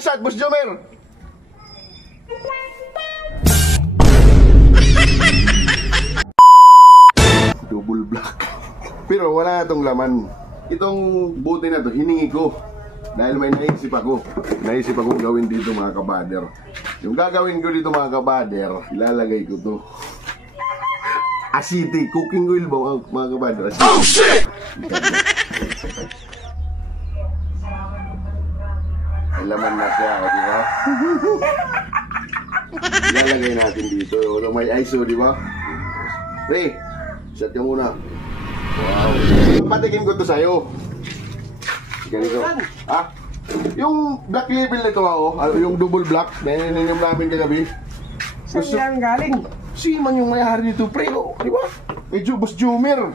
shot, Boss Jomer. Double black. Pero wala na itong laman. Itong bote na to, hiningi ko. Dahil may naisip ako gawin dito mga kabader. Yung gagawin ko dito mga kabader, ilalagay ko to asiti, cooking oil ba mga kabader? Asiti. Oh shit! May laman na siya, di ba? Ilalagay natin dito. May ISO, di ba? Pre, shot ka muna. Wow. Patikim ko to sa'yo. Ganito. Ha? Yung black label nito ako, yung double black, naninom namin kagabi. Saan yan galing? Si man yung may-hari dito, pre, di ba? Medyo Boss Jomer.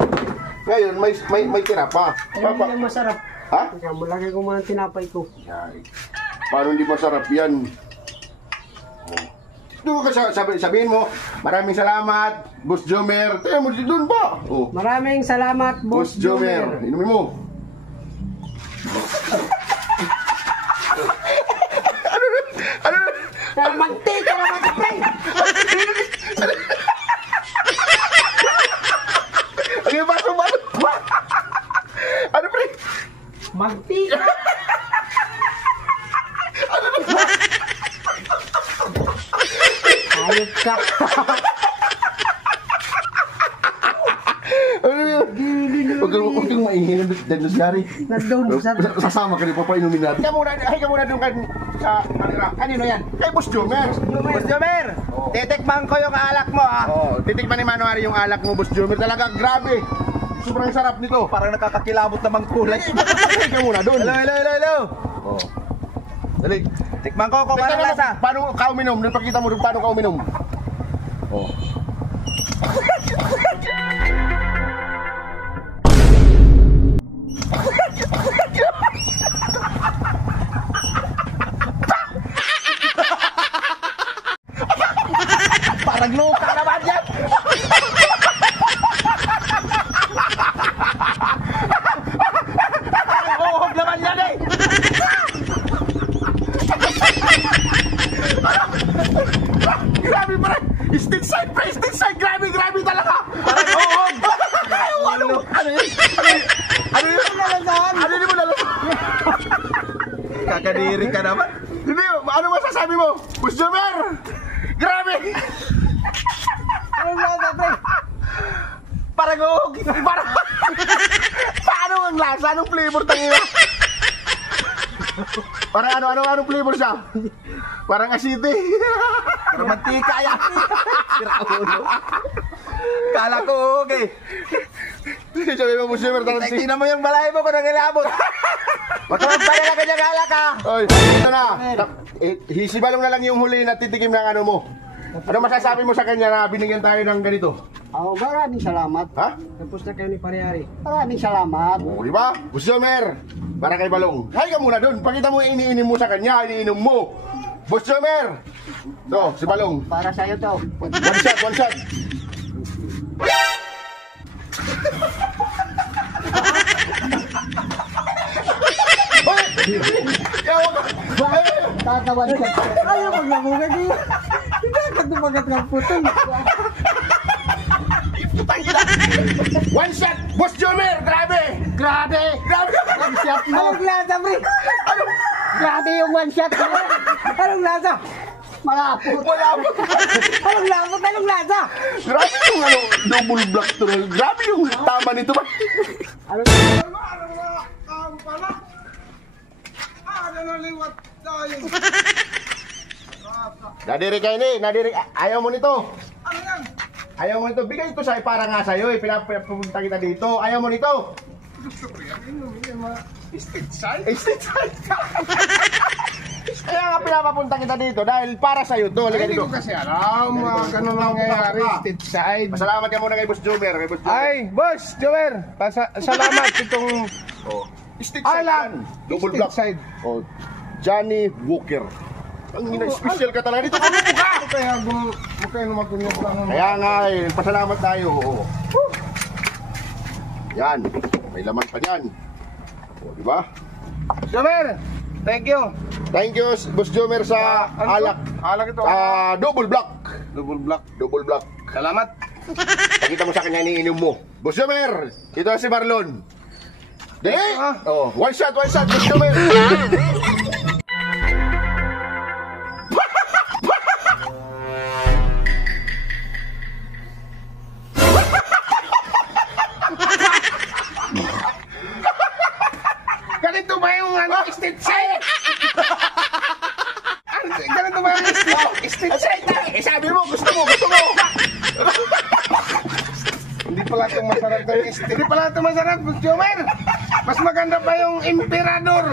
Ngayon, may tira pa. Hindi yan masarap. Ha? Kaya malagay ko mga tinapay ko. Yan. Paano hindi masarap yan? Doon ka sabihin mo, maraming salamat, Boss Jomer. Tayo mo doon ba? Oh. Maraming salamat, Boss Jomer. Inumin mo. Ano? Mantika naman ka, pre! Ano ba? Ano, pre? Mantika! Ayos ka! Huwag kang maingin ng Gary. Sasama ka rin, papainumin natin. Hay ka muna doon sa kanila. Kanino yan? Kay Boss Jomer. Boss Jomer, titikman ko yung alak mo ha. Titikman ni Manuari yung alak mo, Boss Jomer. Talaga grabe. Sobrang sarap nito. Parang nakakakilabot namang kulay. Hay ka muna doon. Hello. Dali. Tikman ko kung ano lasa. Paano ka uminom? Nagpakita mo doon paano ka uminom. Parang luka naman yan. Parang uhog naman yan eh. Grabe pa rin. Stage side, pre. Stage side. Grabe talaga. Parang uhog. Ano yun? Ano yun mo lalasan? Kakadiri ka naman. Hindi, ano masasabi mo? Boss Jomer! Grabe! Ano lasa, pre? Parang uhog. Paano ang lasa? Anong flavor tangina? Parang anong flavor siya? Parang asiti. Parang mantika yan. Kala ko okay. Sabi mo, Boss Jomer, Ay, tingnan mo yung balay mo kung nangilabot. Matawag pa nila kanya kala ka. Oy, ito na. Hisibalong na lang yung huli na titikim ng ano mo. Ano masasabi mo sa kanya na binigyan tayo ng ganito? Maraming salamat. Ha? Tapos na kayo ni Pariari. Maraming salamat. O, di ba? Boss Jomer, para kay Balong. Hay ka muna doon. Pakita mo yung iniinom mo sa kanya, iniinom mo. Boss Jomer! So, si Balong. Para sa'yo to. One shot. Hoy! Yawa ka! Tatawan ka. Ayaw maglamugan eh. Hindi ka tumagat ng putol. One shot! Boss Jomer! Grabe! One shot mo. Anong lasa, pre? Grabe yung one shot mo. Anong lasa? Malapot. Anong lasa? Grabe yung double black to. Grabe yung tama nito ba? Ano naliwat tayo. Nadiri kayo ni, ayaw mo nito. Ano yan? Ayaw mo nito, bigay ito sa'yo para nga sa'yo eh, pinapunta kita dito. Ayaw mo nito. Gusto ko yan, yung mga state side. State side ka. Kaya nga pinapapunta kita dito dahil para sa'yo to. Ay, hindi ko kasi alam, ganun lang nangyayari, state side. Masalamat ka muna kay Boss Jomer. Ay, Boss Jomer, salamat itong State side yan. Double black side. Oh, Johnny Walker. Ang special ka talaga dito. Ano mo ka? Kaya mukha yung matunyok lang. Kaya nga eh, pasalamat tayo. Yan, may laman pa dyan. O, diba? Jomer, thank you. Thank you, Boss Jomer, sa alak. Alak ito. Double black. Double black. Double black. Salamat. Pakita mo sa kanya iniinom mo. Boss Jomer, ito si Marlon. Dali! Oh, one shot, Boss Jomer. Ganito ba yung state side? Ganito ba yung state side? Sabi mo, gusto mo. Hindi pala itong masarap na Hindi pala itong masarap, Jomer. Mas maganda pa yung emperador.